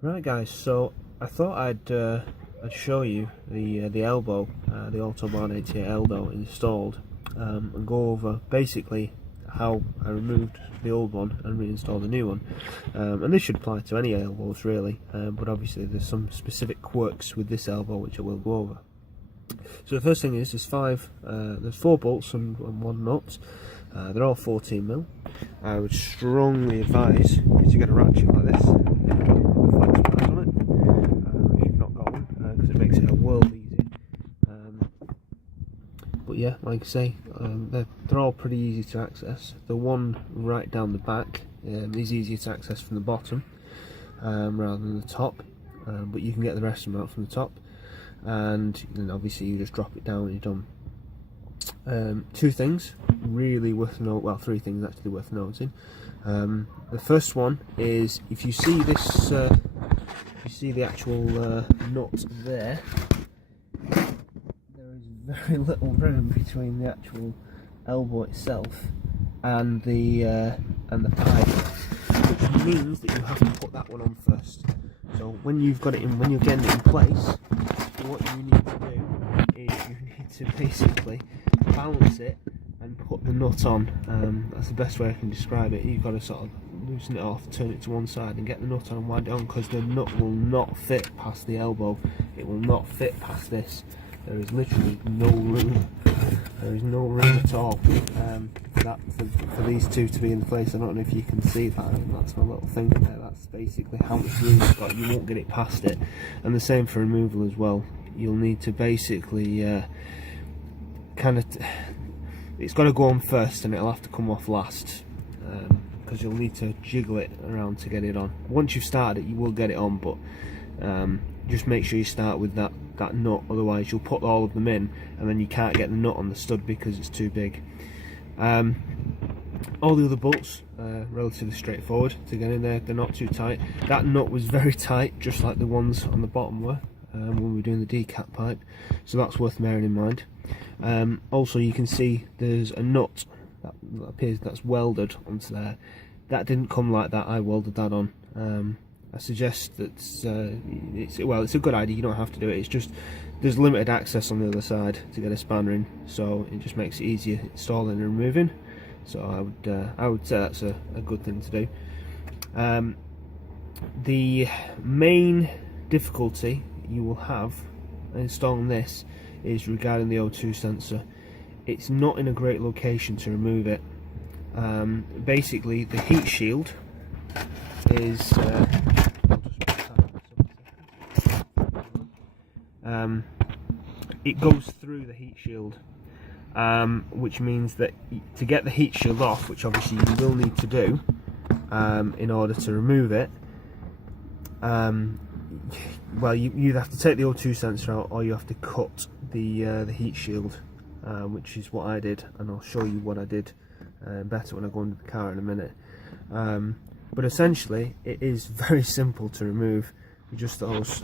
Right guys, so I thought I'd show you the elbow, the Autobahn88 elbow installed, and go over basically how I removed the old one and reinstalled the new one. And this should apply to any elbows really, but obviously there's some specific quirks with this elbow which I will go over. So the first thing is there's 4 bolts and 1 nut. They're all 14mm. I would strongly advise you to get a ratchet like this. Because it makes it a world easy. But yeah, like I say, they're all pretty easy to access. The one right down the back is easier to access from the bottom rather than the top, but you can get the rest of them out from the top, and then obviously you just drop it down and you're done. 2 things really worth noting, well 3 things actually worth noting. The first one is, if you see this, you see the actual nut there, there is very little room between the actual elbow itself and the pipe, which means that you have to put that one on first. So when you've got it in, when you're getting it in place, what you need to do is you need to basically balance it and put the nut on. That's the best way I can describe it. You've got to sort of loosen it off, turn it to one side and get the nut on and wind it on, because the nut will not fit past the elbow. It will not fit past this. There is literally no room. There is no room at all for these two to be in place. I don't know if you can see that. That's my little finger there. That's basically how much room it's got. You won't get it past it. And the same for removal as well. You'll need to basically it's got to go on first and it'll have to come off last, because you'll need to jiggle it around to get it on. Once you've started it, you will get it on, but just make sure you start with that nut, otherwise you'll put all of them in and then you can't get the nut on the stud because it's too big. All the other bolts are relatively straightforward to get in there. They're not too tight. That nut was very tight, just like the ones on the bottom were when we were doing the decat pipe, so that's worth bearing in mind. Also, you can see there's a nut that appears that's welded onto there. That didn't come like that. I welded that on. I suggest that it's a good idea. You don't have to do it. It's just there's limited access on the other side to get a spanner in, so it just makes it easier installing and removing. So I would say that's a good thing to do. The main difficulty you will have installing this is regarding the O2 sensor. It's not in a great location to remove it. Basically, the heat shield is it goes through the heat shield, which means that to get the heat shield off, which obviously you will need to do in order to remove it, well, you either have to take the O2 sensor out or you have to cut the heat shield, which is what I did, and I'll show you what I did better when I go into the car in a minute. But essentially it is very simple to remove. Just those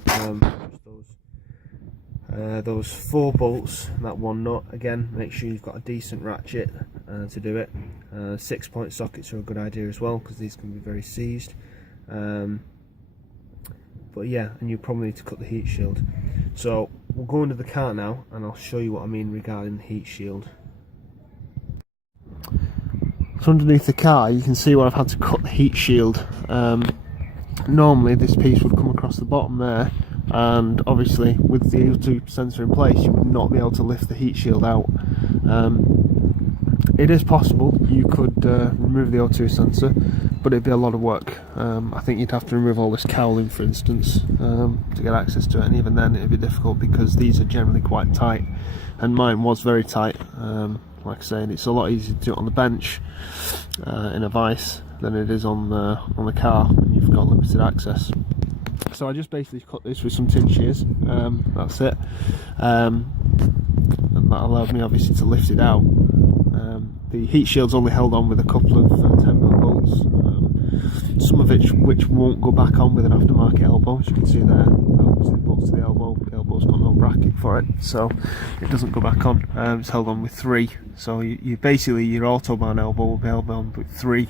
4 bolts, that 1 nut. Again, make sure you've got a decent ratchet to do it. 6-point sockets are a good idea as well, because these can be very seized. But yeah, and you probably need to cut the heat shield. So we'll go into the car now and I'll show you what I mean regarding the heat shield. So underneath the car you can see where I've had to cut the heat shield. Normally this piece would come across the bottom there, and obviously with the O2 sensor in place you would not be able to lift the heat shield out. It is possible you could remove the O2 sensor, but it'd be a lot of work. I think you'd have to remove all this cowling, for instance, to get access to it, and even then it'd be difficult because these are generally quite tight, and mine was very tight. Like I say, and it's a lot easier to do it on the bench in a vise than it is on the car when you've got limited access. So I just basically cut this with some tin shears. That's it, and that allowed me obviously to lift it out. The heat shield's only held on with a couple of 10mm bolts, some of which won't go back on with an aftermarket elbow, as you can see there. Obviously the bolts to the elbow's got no bracket for it, so it doesn't go back on. It's held on with 3, so you basically, your Autobahn elbow will be held on with three,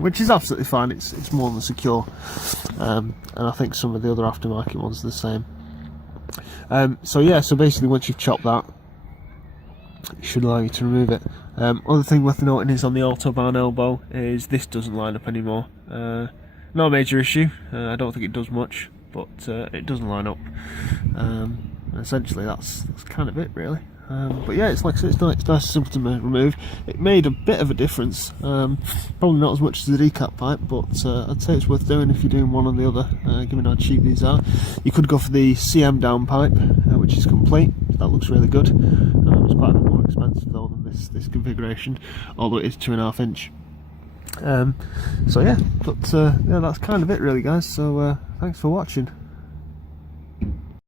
which is absolutely fine. It's more than secure, and I think some of the other aftermarket ones are the same. So yeah, so basically once you've chopped that, it should allow you to remove it. Other thing worth noting is on the Autobahn elbow is this doesn't line up anymore. Not a major issue, I don't think it does much, but it doesn't line up. Essentially that's kind of it really. But yeah, it's like I said, it's nice and simple to remove. It made a bit of a difference, probably not as much as the decap pipe, but I'd say it's worth doing if you're doing one or the other, given how cheap these are. You could go for the CM down pipe, which is complete. That looks really good. It's quite a bit more expensive though than this configuration, although it is 2.5 inch. So yeah, but yeah, that's kind of it really, guys. So thanks for watching.